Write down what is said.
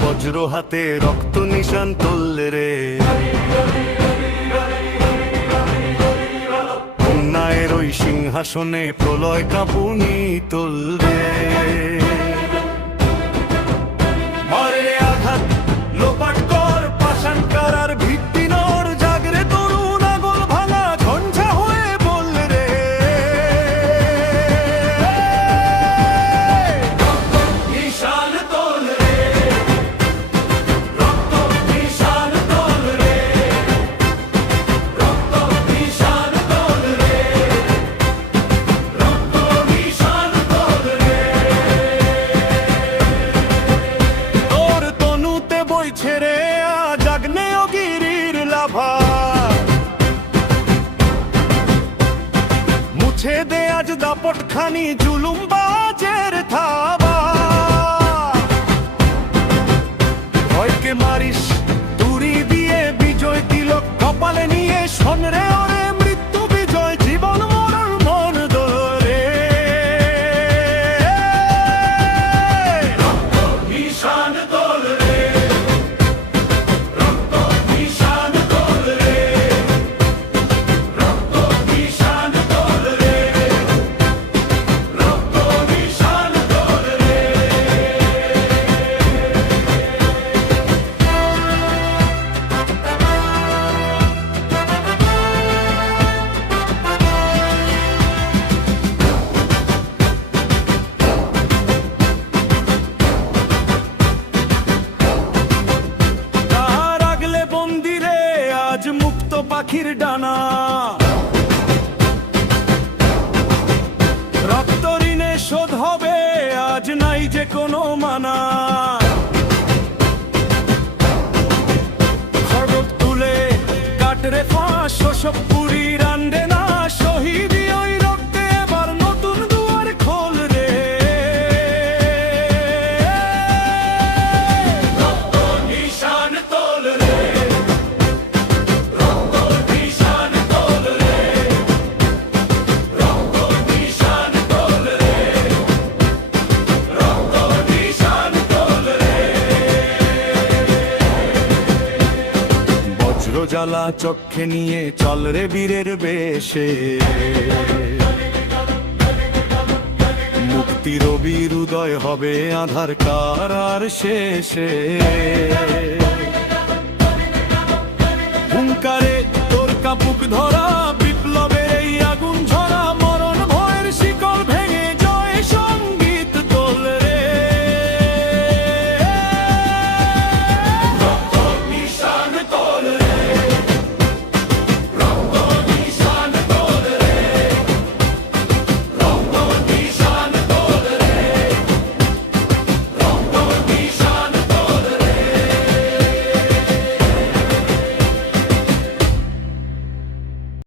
বজ্র হাতে রক্ত নিশান তোললে রে, অন্যায়ের ওই সিংহাসনে প্রলয় কাঁপুনি তোলবে। মারে আঘাত লোপাট কর পাষাণ কারার ভিত্তি নর, জাগরে তরুণ আগল ভাঙা ঝঞ্ঝা হয়ে বললে রে, নিশান তোল রে, রক্ত নিশান তোল রে, রক্ত নিশান তোল রে, রক্ত নিশান তোল রে। তোর তনুতে বইছে রে আজ আগ্নেয়গিরির লাভা, মুছে দে আজ দাপটখানি জুলুম বাজের থাবা। ভয়কে মারিস তুড়ি দিয়ে বিজয় তিলক কপালে নিয়ে, শোন রে ওরে মৃত্যু বিজয় জীবন মরণ মন দোলে। রক্ত নিশান তোল রে, রক্ত নিশান তোল রে, রক্ত নিশান তোল রে, রক্ত নিশান তোল রে। তাহার আগলে বন্দিরে আজ মুক্ত পাখির ডানা, রক্ত ঋণে শোধ হবে আজ নাই যে কোনো মানা। খড়গ তুলে কাটরে ফাঁস শোষক পুরী রান্ডে না, শহীদি ওই রক্তে এবার নতুন দুয়ার খোল রে। রক্ত নিশান তোল রে, রক্ত নিশান তোল রে, রক্ত নিশান তোল রে, রক্ত নিশান তোল রে। বজ্র জ্বালা চক্ষে নিয়ে চল রে বীরের বেশে, মুক্তির বীর উদয় হবে আধার কারার শেষে।